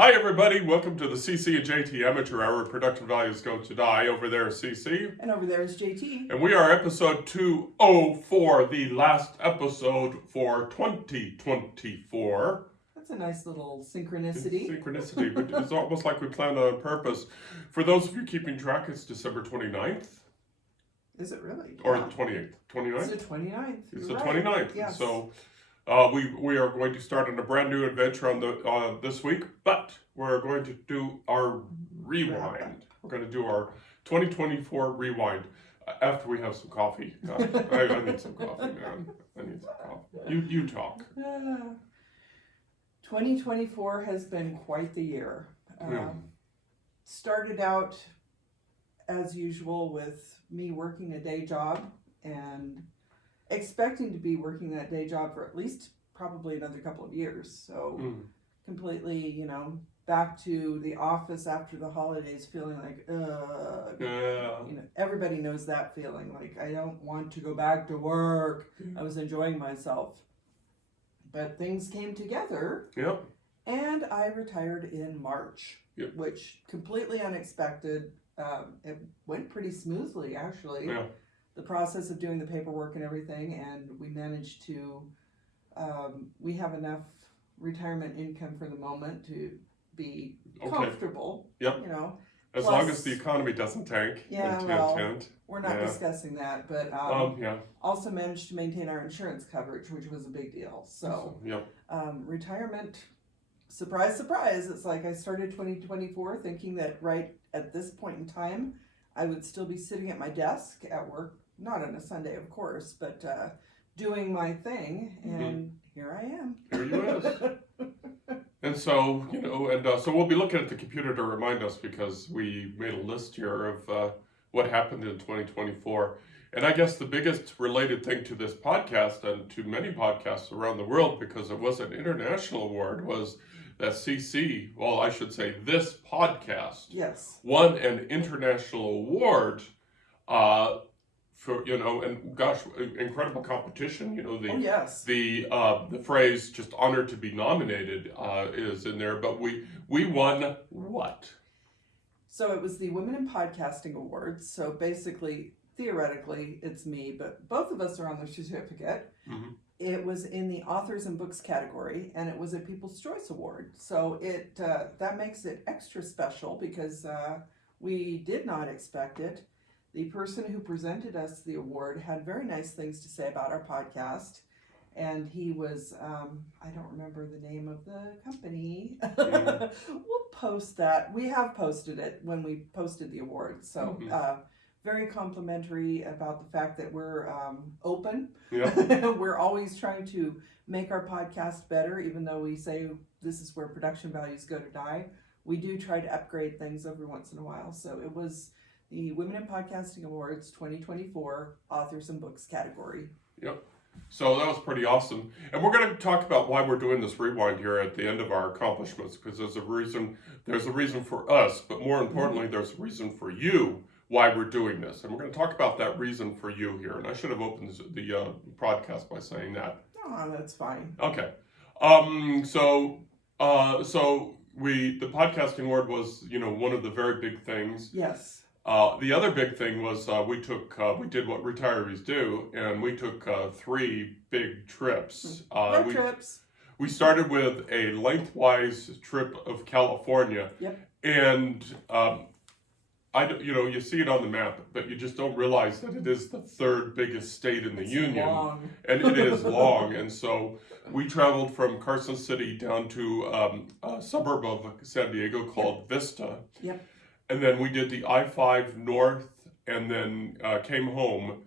Hi everybody, welcome to the CC and JT Amateur Hour. Production values go to die. Over there is CC. And over there is JT. And we are episode 204, the last episode for 2024. That's a nice little synchronicity. Synchronicity, but it's almost like we planned on purpose. For those of you keeping track, it's December 29th. Is it really? Or the 28th? 29th? It's the 29th. It's the 29th. Yes. So we are going to start on a brand new adventure on this week, but we're going to do our rewind. We're going to do our 2024 rewind after we have some coffee. Gosh, I need some coffee, man. I need some coffee. You talk. 2024 has been quite the year. Started out as usual with me working a day job and expecting to be working that day job for at least probably another couple of years. So completely, back to the office after the holidays feeling like, everybody knows that feeling. Like, I don't want to go back to work. I was enjoying myself. But things came together. Yep. And I retired in March, Yep. which completely unexpected. It went pretty smoothly, actually. Yeah. The process of doing the paperwork and everything, and we managed to, we have enough retirement income for the moment to be comfortable. Yep. As Plus, long as the economy doesn't tank. We're not discussing that, but also managed to maintain our insurance coverage, which was a big deal. So, retirement, surprise, surprise. It's like I started 2024 thinking that right at this point in time, I would still be sitting at my desk at work, not on a Sunday, of course, but doing my thing, and here I am. Here you is. And so, so we'll be looking at the computer to remind us because we made a list here of what happened in 2024. And I guess the biggest related thing to this podcast and to many podcasts around the world, because it was an international award, was that CC, well, I should say this podcast, won an international award for, and gosh, incredible competition. The phrase "just honored to be nominated" is in there, but we won what? So it was the Women in Podcasting Awards. So basically, theoretically, it's me, but both of us are on the certificate. Mm-hmm. It was in the authors and books category, and it was a People's Choice Award. So it that makes it extra special because we did not expect it. The person who presented us the award had very nice things to say about our podcast, and he was, I don't remember the name of the company. We'll post that. We have posted it when we posted the award. So very complimentary about the fact that we're open. Yeah. We're always trying to make our podcast better, even though we say this is where production values go to die. We do try to upgrade things every once in a while. So it was the Women in Podcasting Awards 2024 Authors and Books category. Yep. So that was pretty awesome. And we're going to talk about why we're doing this rewind here at the end of our accomplishments, because there's a reason for us, but more importantly, there's a reason for you why we're doing this. And we're going to talk about that reason for you here. And I should have opened the podcast by saying that. Oh, that's fine. Okay. So the podcasting award was, one of the very big things. Yes. The other big thing was we did what retirees do, and we took 3 big trips. Trips. We started with a lengthwise trip of California. Yep. And you see it on the map, but you just don't realize that it is the 3rd biggest state in the union. Long. And it is long. And so we traveled from Carson City down to a suburb of San Diego called Vista. Yep. And then we did the I-5 north, and then came home,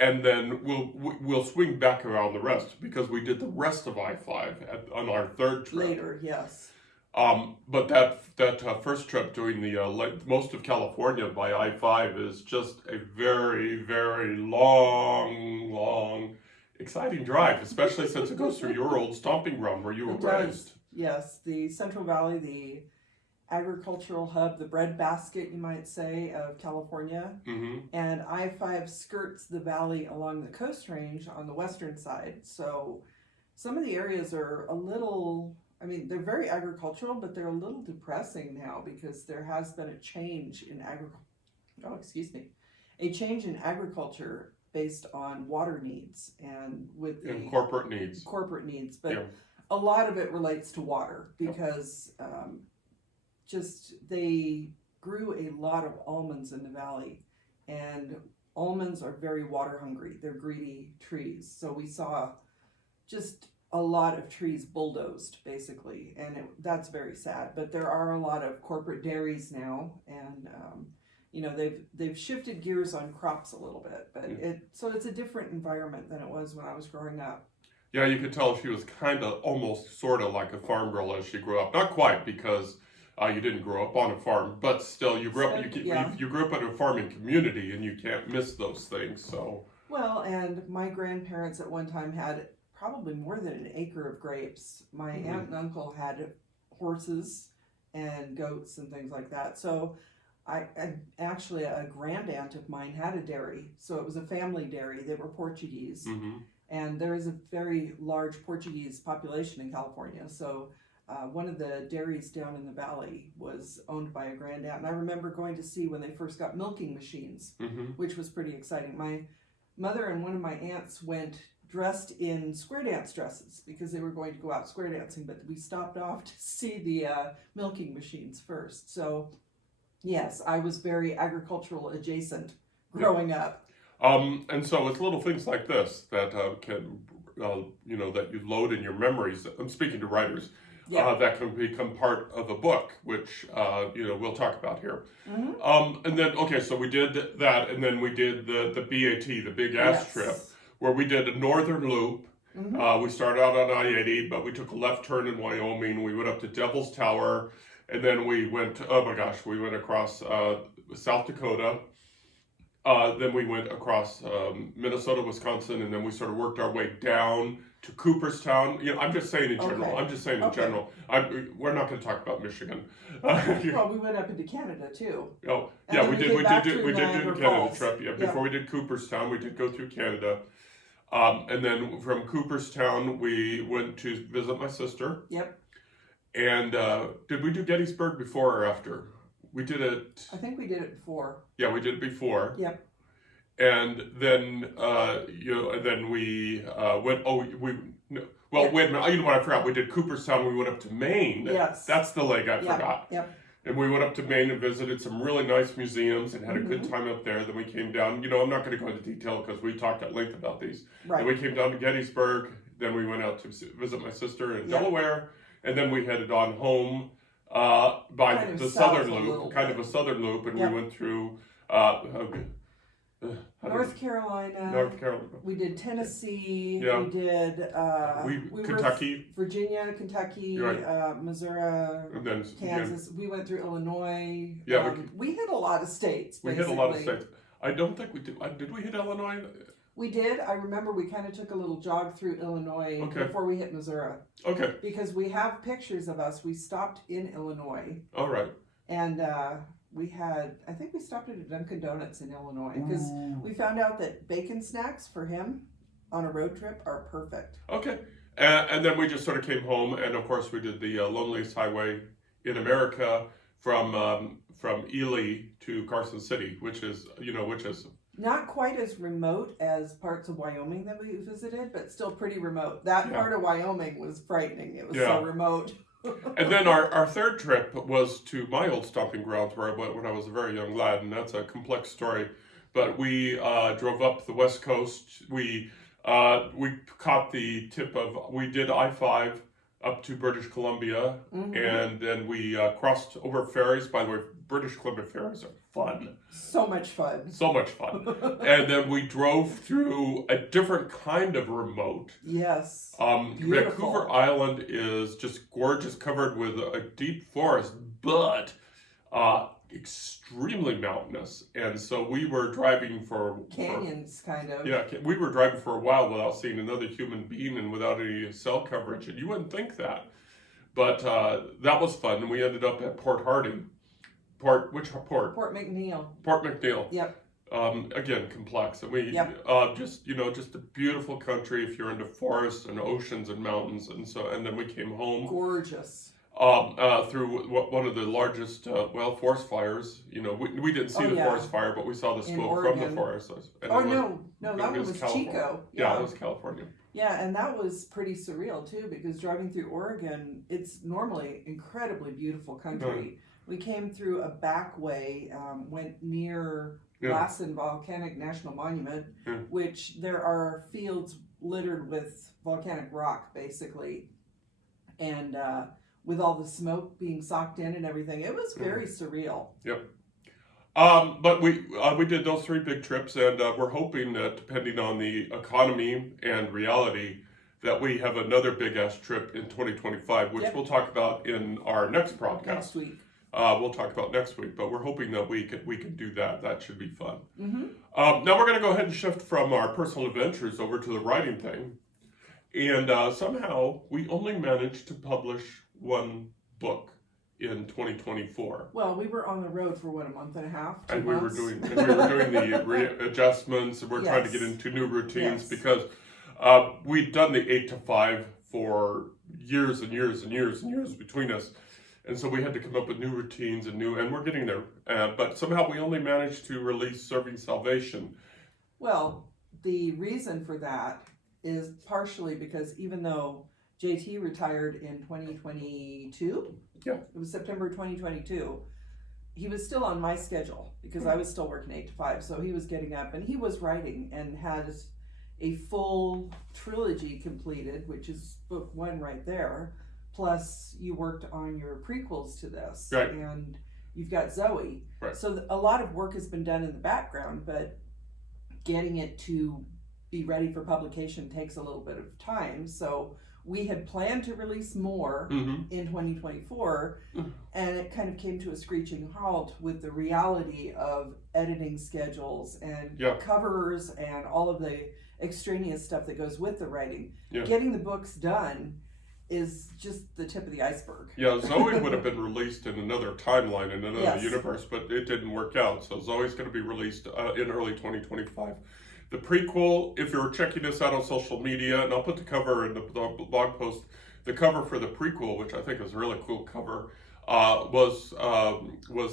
and then we'll swing back around the rest because we did the rest of I-5 on our 3rd trip later. Yes. But that first trip doing the most of California by I-5 is just a very, very long, exciting drive, especially since it goes through your old stomping ground where you were raised. Yes, the Central Valley, the agricultural hub, the breadbasket, you might say, of California. Mm-hmm. And I-5 skirts the valley along the Coast Range on the western side. So some of the areas are a little I mean, they're very agricultural, but they're a little depressing now because there has been a change in a change in agriculture based on water needs and with the And corporate needs. corporate needs. But Yeah. a lot of it relates to water because just they grew a lot of almonds in the valley, and almonds are very water hungry. They're greedy trees. So we saw just a lot of trees bulldozed basically, and that's very sad. But there are a lot of corporate dairies now, and they've shifted gears on crops a little bit, but it's a different environment than it was when I was growing up. Yeah, you could tell she was kind of almost sort of like a farm girl as she grew up. Not quite, because you didn't grow up on a farm, but still you grew up. You grew up in a farming community, and you can't miss those things. So well, and my grandparents at one time had probably more than an acre of grapes. My aunt and uncle had horses and goats and things like that. So I actually, a grand aunt of mine had a dairy, so it was a family dairy. They were Portuguese, and there is a very large Portuguese population in California. So one of the dairies down in the valley was owned by a grand aunt, and I remember going to see when they first got milking machines, which was pretty exciting. My mother and one of my aunts went dressed in square dance dresses because they were going to go out square dancing, but we stopped off to see the milking machines first. So yes, I was very agricultural adjacent growing up. And so it's little things like this that can, that you load in your memories. I'm speaking to writers. That can become part of a book, which, we'll talk about here. And then, okay, so we did that, and then we did the BAT, the Big Ass Trip, where we did a northern loop. We started out on I-80, but we took a left turn in Wyoming. We went up to Devil's Tower, and then we went, we went across South Dakota. Then we went across Minnesota, Wisconsin, and then we sort of worked our way down to Cooperstown. I'm just saying in general. We're not going to talk about Michigan. Well, we went up into Canada too. Oh, yeah, we did. We did do a Canada trip. Yeah, before Yep. we did Cooperstown, we did go through Canada. And then from Cooperstown, we went to visit my sister. Yep. And did we do Gettysburg before or after? We did it. I think we did it before. Yeah, we did it before. Yep. And then and then we went. Wait a minute. You know what I forgot? We did Cooperstown. We went up to Maine. Yes. That's the leg I forgot. Yep. And we went up to Maine and visited some really nice museums and had a good time up there. Then we came down. I'm not going to go into detail because we talked at length about these. Right. Then we came down to Gettysburg. Then we went out to visit my sister in Delaware. And then we headed on home by Kind of the south southern a loop, little kind bit. of a southern loop, and Yep. we went through North Carolina. North Carolina. We did Tennessee. Yeah. We did Kentucky. Virginia, Kentucky, Right. Missouri, And then Kansas. We went through Illinois. Yeah, we hit a lot of states. we hit a lot of states. I don't think we did. Did we hit Illinois? We did. I remember we kind of took a little jog through Illinois before we hit Missouri. Okay. Because we have pictures of us. We stopped in Illinois. All right. And I think we stopped at a Dunkin' Donuts in Illinois because we found out that bacon snacks for him on a road trip are perfect. Okay. And then we just sort of came home, and of course we did the loneliest highway in America from Ely to Carson City, which is Not quite as remote as parts of Wyoming that we visited, but still pretty remote. That part of Wyoming was frightening. It was so remote. And then our third trip was to my old stomping grounds where I went when I was a very young lad, and that's a complex story. But we drove up the West Coast. We caught the tip of, we did I-5 up to British Columbia, and then we crossed over ferries. By the way, British Columbia ferries are fun. So much fun. So much fun. And then we drove through a different kind of remote. Yes. Vancouver Island is just gorgeous, covered with a deep forest, but extremely mountainous. And so we were driving for canyons, kind of. Yeah, we were driving for a while without seeing another human being and without any cell coverage, and you wouldn't think that. But that was fun, and we ended up at Port Harding. Which port? Port McNeil. Port McNeil. Yep. Again, complex, and we Yep. just just a beautiful country if you're into forests and oceans and mountains, and then we came home Gorgeous. through one of the largest forest fires. We didn't see Oh, the yeah. forest fire, but we saw the In smoke from the Oregon. forest. And Oh, it was, no, that one was California. Chico. Yeah, it was California. Yeah, and that was pretty surreal too, because driving through Oregon, it's normally incredibly beautiful country. We came through a back way, went near Lassen Volcanic National Monument, which there are fields littered with volcanic rock, basically, and with all the smoke being socked in and everything, it was very surreal. Yep. But we did those 3 big trips, and we're hoping that, depending on the economy and reality, that we have another big ass trip in 2025, which we'll talk about in our next podcast. Next week. We'll talk about next week, but we're hoping that we can do that. That should be fun. Mm-hmm. Now we're going to go ahead and shift from our personal adventures over to the writing thing, and somehow we only managed to publish 1 book in 2024. Well, we were on the road for what, a month and a half, 2 And months? we were doing the readjustments, and we're trying to get into new routines because we'd done the 8 to 5 for years and years and years and years between us. And so we had to come up with new routines and we're getting there. But somehow we only managed to release Serving Salvation. Well, the reason for that is partially because even though JT retired in 2022, it was September 2022, he was still on my schedule because I was still working 8 to 5. So he was getting up and he was writing and had a full trilogy completed, which is book 1 right there. Plus, you worked on your prequels to this, right. And you've got Zoe. Right. So a lot of work has been done in the background, but getting it to be ready for publication takes a little bit of time. So we had planned to release more in 2024, and it kind of came to a screeching halt with the reality of editing schedules and covers and all of the extraneous stuff that goes with the writing. Getting the books done is just the tip of the iceberg. Yeah, Zoe would have been released in another timeline, in another universe, but it didn't work out. So Zoe's going to be released in early 2025. The prequel, if you're checking this out on social media, and I'll put the cover in the blog post, the cover for the prequel, which I think is a really cool cover, was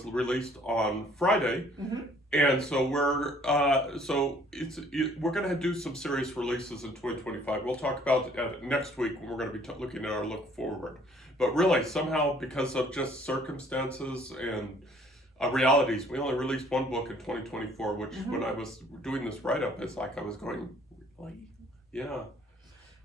released on Friday. And so we're going to do some serious releases in 2025. We'll talk about next week when we're going to be looking at our look forward. But really, somehow, because of just circumstances and realities, we only released 1 book in 2024, which when I was doing this write-up, it's like I was going, really? Yeah.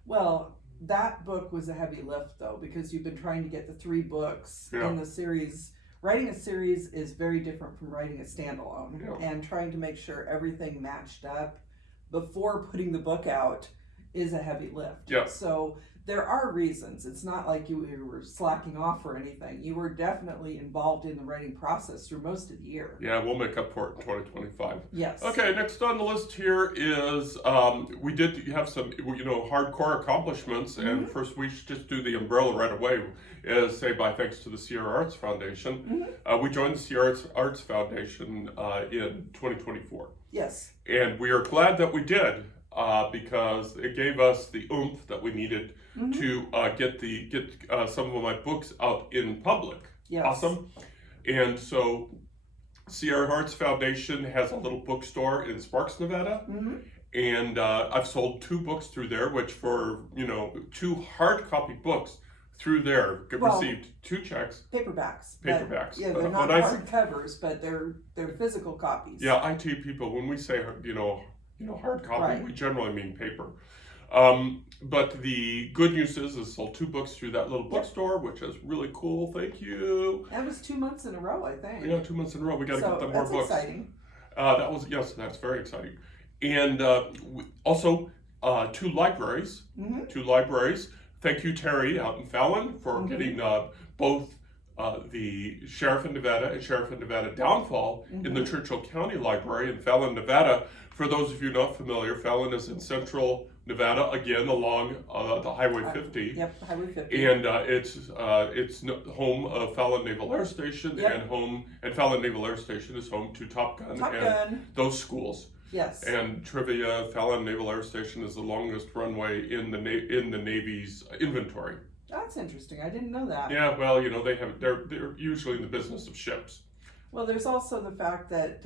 Well, that book was a heavy lift, though, because you've been trying to get the 3 books in the series. Writing a series is very different from writing a standalone, and trying to make sure everything matched up before putting the book out is a heavy lift. So there are reasons. It's not like you were slacking off or anything. You were definitely involved in the writing process through most of the year. Yeah, we'll make up for it in 2025. Yes. Okay, next on the list here is we did have some hardcore accomplishments, and first we should just do the umbrella right away. Is say by thanks to the Sierra Arts Foundation. We joined the Sierra Arts Foundation in 2024. Yes. And we are glad that we did because it gave us the oomph that we needed to get some of my books out in public. Yes. Awesome. And so Sierra Arts Foundation has a little bookstore in Sparks, Nevada. And I've sold 2 books through there, which for 2 hard copy books through there received 2 checks. Paperbacks. Paperbacks. Yeah, they're not hard covers, but they're physical copies. Yeah, IT people, when we say hard copy, we generally mean paper. But the good news is sold 2 books through that little bookstore, which is really cool. Thank you. That was 2 months in a row, I think. Yeah, 2 months in a row. We got to get them more books. That's exciting. That's very exciting. And also 2 libraries. 2 libraries. Thank you, Terry, out in Fallon, for getting both the Sheriff in Nevada and Sheriff in Nevada Downfall in the Churchill County Library in Fallon, Nevada, for those of you not familiar, Fallon is in central Nevada, again along the Highway 50. Yep, Highway 50. And it's home of Fallon Naval Air Station, Yep. and Fallon Naval Air Station is home to Top Gun Top and Gun. those schools. Yes. And trivia: Fallon Naval Air Station is the longest runway in the Navy's inventory. That's interesting. I didn't know that. Yeah, well, you know, they're usually in the business of ships. Well, there's also the fact that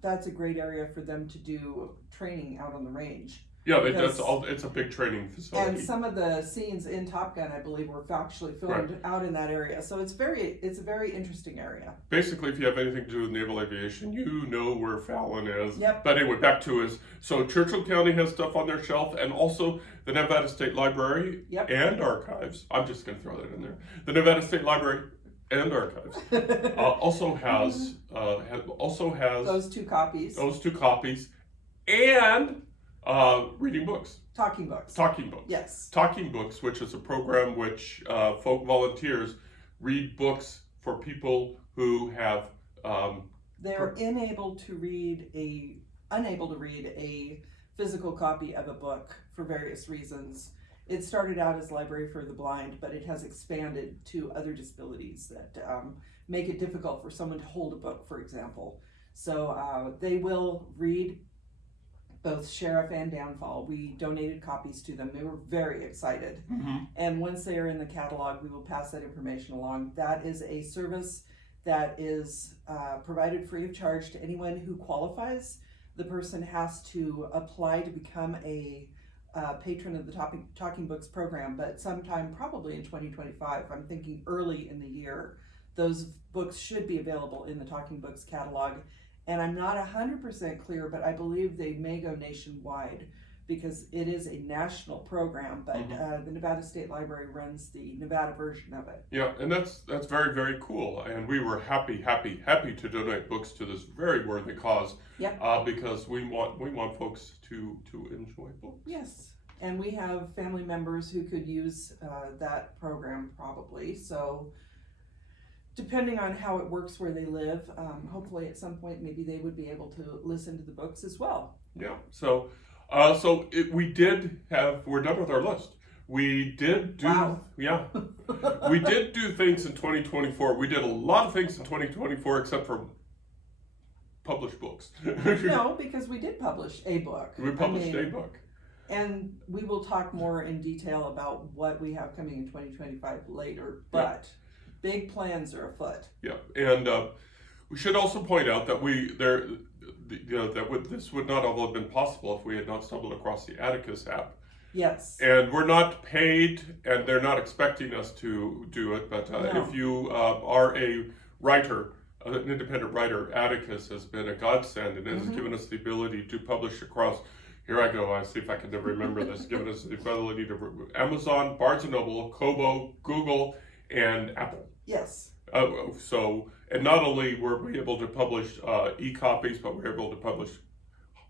that's a great area for them to do training out on the range. Yeah, Because- it's a big training facility. And some of the scenes in Top Gun, I believe, were actually filmed out in that area. So it's a very interesting area. Basically, if you have anything to do with naval aviation, you know where Fallon is. Yep. But anyway, back to so Churchill County has stuff on their shelf, and also the Nevada State Library Yep. and Archives. I'm just going to throw that in there. The Nevada State Library and Archives also has Those two copies. those two copies, and reading books. Talking books. Talking books. Yes. Talking Books, which is a program which folk volunteers read books for people who have They're unable to read a physical copy of a book for various reasons. It started out as Library for the Blind, but it has expanded to other disabilities that make it difficult for someone to hold a book, for example. So they will read both Sheriff and Downfall. We donated copies to them. They were very excited. And once they are in the catalog, we will pass that information along. That is a service that is provided free of charge to anyone who qualifies. The person has to apply to become a patron of the Talking Books program, but sometime probably in 2025, I'm thinking early in the year, those books should be available in the Talking Books catalog. And I'm not 100% clear, but I believe they may go nationwide because it is a national program, but the Nevada State Library runs the Nevada version of it. Yeah, and that's very, very cool. And we were happy to donate books to this very worthy cause. Yep. Because we want folks to enjoy books. Yes, and we have family members who could use that program probably. So depending on how it works where they live, hopefully at some point maybe they would be able to listen to the books as well. Yeah. So we're done with our list. We did do, Wow. yeah, we did do things in 2024. We did a lot of things in 2024 except for publish books. No, because we did publish a book. We published a book. And we will talk more in detail about what we have coming in 2025 later, but big plans are afoot. Yeah, and we should also point out that this would not all have been possible if we had not stumbled across the Atticus app. Yes. And we're not paid, and they're not expecting us to do it. But No. if you are a writer, an independent writer, Atticus has been a godsend and has given us the ability to publish across. Here I go. I see if I can never remember this. Given us the ability to Amazon, Barnes and Noble, Kobo, Google, and Apple. Yes. And not only were we able to publish e-copies, but we were able to publish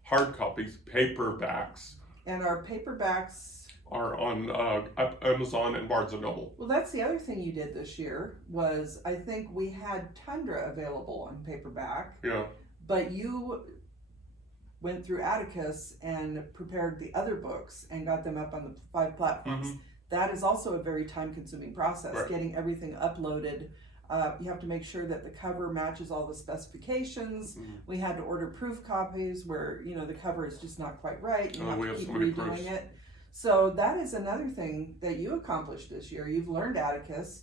hard copies, paperbacks. And our paperbacks Are on Amazon and Barnes and Noble. Well, that's the other thing you did this year was I think we had Tundra available on paperback. Yeah. But you went through Atticus and prepared the other books and got them up on the 5 platforms. That is also a very time-consuming process, Right. getting everything uploaded. You have to make sure that the cover matches all the specifications. We had to order proof copies where, the cover is just not quite right. You have we to have keep so many redoing proofs. it. So that is another thing that you accomplished this year. You've learned Atticus.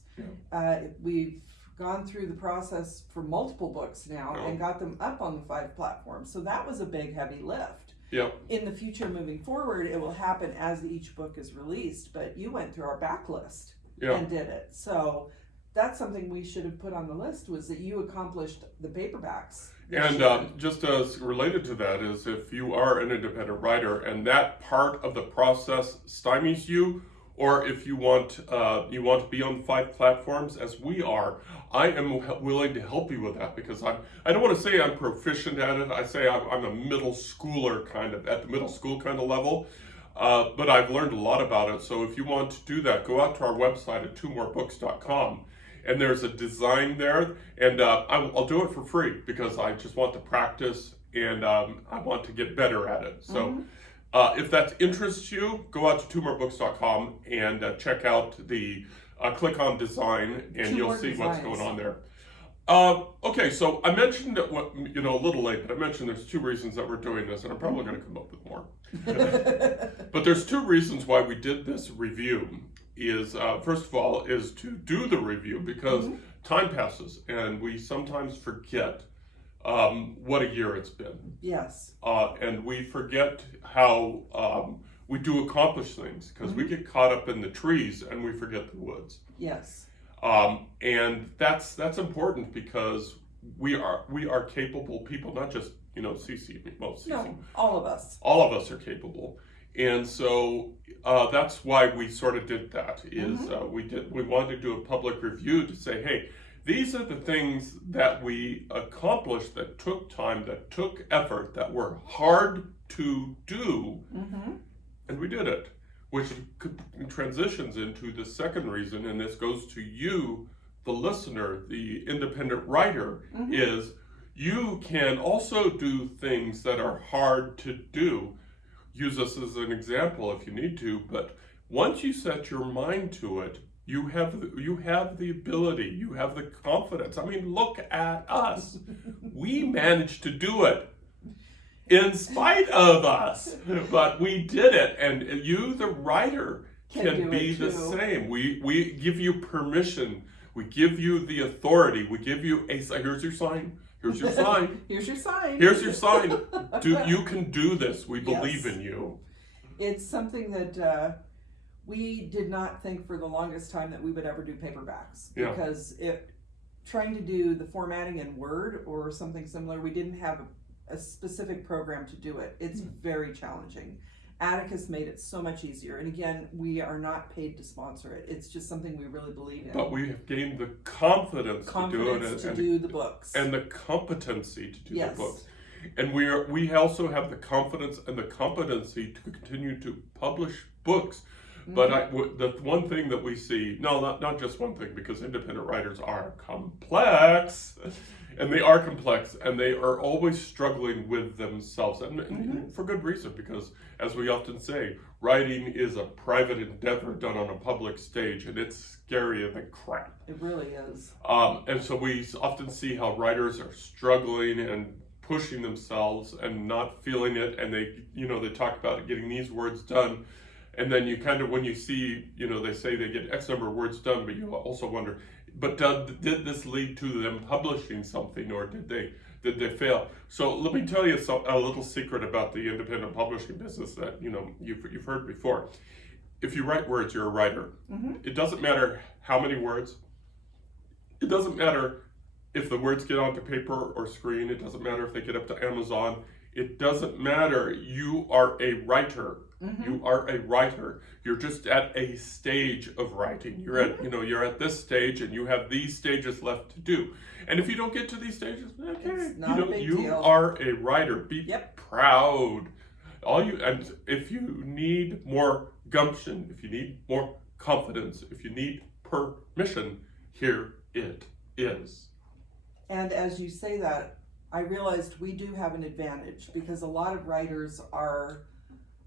We've gone through the process for multiple books now and got them up on the 5 platforms. So that was a big, heavy lift. Yep. In the future, moving forward, it will happen as each book is released. But you went through our backlist and did it. So that's something we should have put on the list was that you accomplished the paperbacks. And just as related to that is if you are an independent writer and that part of the process stymies you, or if you want to be on 5 platforms as we are, I am willing to help you with that because I don't want to say I'm proficient at it. I say I'm a middle schooler at the middle school kind of level. But I've learned a lot about it. So if you want to do that, go out to our website at twomorebooks.com. And there's a design there, and I'll do it for free because I just want to practice and I want to get better at it. So if that interests you, go out to twomorebooks.com and check out the click on design, and you'll see what's going on there. Okay, so I mentioned it, a little late, but I mentioned there's 2 reasons that we're doing this, and I'm probably going to come up with more. But there's 2 reasons why we did this review. Is first of all is to do the review, because time passes and we sometimes forget what a year it's been. Yes. And we forget how we do accomplish things, because we get caught up in the trees and we forget the woods. Yes. And that's important, because we are capable people, not just CC, most CC. No, all of us. All of us are capable. And so that's why we sort of did that. Is we wanted to do a public review to say, hey, these are the things that we accomplished, that took time, that took effort, that were hard to do, and we did it. Which transitions into the second reason, and this goes to you, the listener, the independent writer, is you can also do things that are hard to do. Use us as an example if you need to, but once you set your mind to it, you have the ability, you have the confidence. I mean, look at us. We managed to do it in spite of us, but we did it. And you, the writer, can be the same. We give you permission. We give you the authority. We give you here's your sign. Here's your sign. Here's your sign. Here's your sign. You can do this. We believe in you. It's something that we did not think for the longest time that we would ever do paperbacks, because trying to do the formatting in Word or something similar, we didn't have a specific program to do it. It's very challenging. Atticus made it so much easier. And again, we are not paid to sponsor it. It's just something we really believe in. But we have gained the confidence to do it, to do the books, and the competency to do the books. And we also have the confidence and the competency to continue to publish books. But the one thing that we see, not just one thing, because independent writers are complex. And they are complex, and they are always struggling with themselves, and for good reason, because as we often say, writing is a private endeavor done on a public stage, and it's scarier than crap. It really is. And so we often see how writers are struggling and pushing themselves and not feeling it, and they talk about getting these words done, and then you kind of, when you see, they say they get X number of words done, but you also wonder, but did this lead to them publishing something, or did they fail? So let me tell you a little secret about the independent publishing business that you've heard before. If you write words, you're a writer. It doesn't matter how many words. It doesn't matter if the words get onto paper or screen. It doesn't matter if they get up to Amazon. It doesn't matter. You are a writer. You are a writer. You're just at a stage of writing. You're at this stage, and you have these stages left to do. And if you don't get to these stages, okay, it's not a big deal. You are a writer. Be proud. And if you need more gumption, if you need more confidence, if you need permission, here it is. And as you say that, I realized we do have an advantage, because a lot of writers are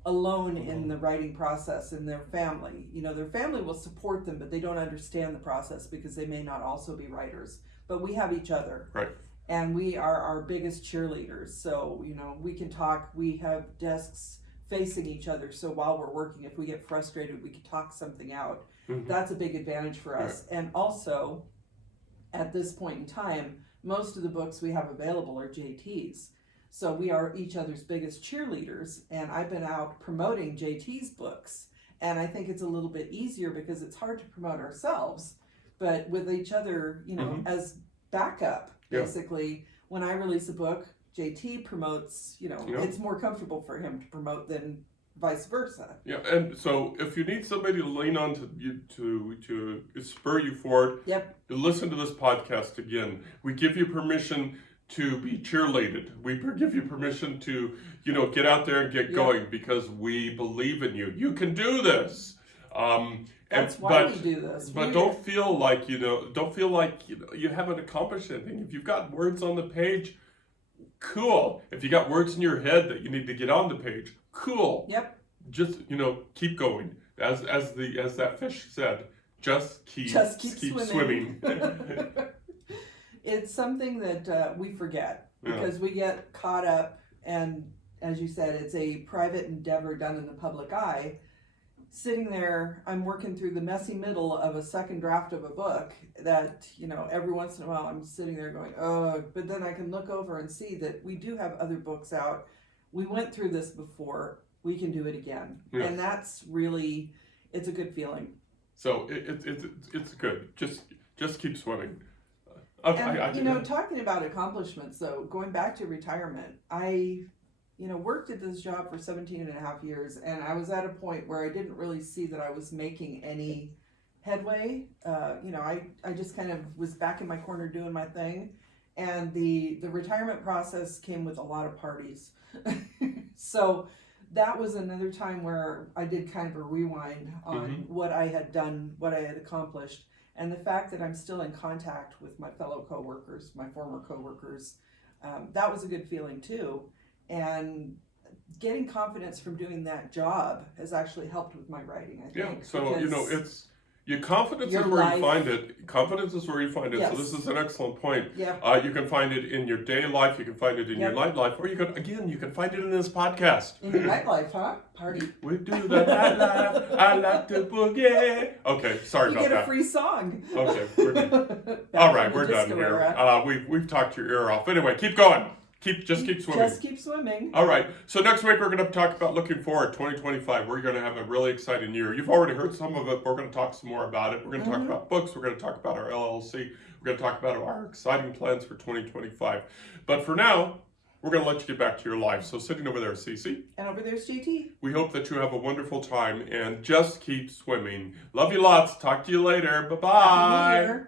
alone in the writing process, in their family. Their family will support them, but they don't understand the process because they may not also be writers. But we have each other. Right. And we are our biggest cheerleaders. So, we can talk. We have desks facing each other. So while we're working, if we get frustrated, we can talk something out. That's a big advantage for us. Right. And also, at this point in time, most of the books we have available are JT's. So we are each other's biggest cheerleaders, and I've been out promoting JT's books, and I think it's a little bit easier because it's hard to promote ourselves, but with each other, as backup, basically, when I release a book, JT promotes, it's more comfortable for him to promote than vice versa. Yeah, and so if you need somebody to lean on to spur you forward, listen to this podcast again. We give you permission to be cheerleaded. We give you permission to, get out there and get going, because we believe in you. You can do this. That's why we do this. But don't feel like, you haven't accomplished anything. If you've got words on the page, cool. If you got words in your head that you need to get on the page, cool. Yep. Just, keep going. As that fish said, just keep swimming. It's something that we forget because we get caught up, and as you said, it's a private endeavor done in the public eye. Sitting there, I'm working through the messy middle of a second draft of a book that, every once in a while I'm sitting there going, oh, but then I can look over and see that we do have other books out. We went through this before. We can do it again. Yes. And that's really, it's a good feeling. So it's good. Just keep swimming. Talking about accomplishments, though, going back to retirement, I worked at this job for 17 and a half years, and I was at a point where I didn't really see that I was making any headway. I just kind of was back in my corner doing my thing, and the retirement process came with a lot of parties. So that was another time where I did kind of a rewind on what I had done, what I had accomplished. And the fact that I'm still in contact with my fellow coworkers, my former coworkers, that was a good feeling too. And getting confidence from doing that job has actually helped with my writing, I think. Yeah, so, it's your confidence is where you find it. Confidence is where you find it. Yes. So this is an excellent point. Yeah. You can find it in your day life, you can find it in your night life, or you can find it in this podcast. In your nightlife, huh? Party. We do the nightlife. I like to boogie. Okay, sorry about that. You get a free song. Okay, we're done. All right, we're done here. We've talked your ear off. Anyway, keep going. Just keep swimming. Just keep swimming. All right. So next week we're going to talk about looking forward, 2025. We're going to have a really exciting year. You've already heard some of it. We're going to talk some more about it. We're going to talk about books. We're going to talk about our LLC. We're going to talk about our exciting plans for 2025. But for now, we're going to let you get back to your life. So sitting over there is Cece. And over there's JT. We hope that you have a wonderful time and just keep swimming. Love you lots. Talk to you later. Bye-bye.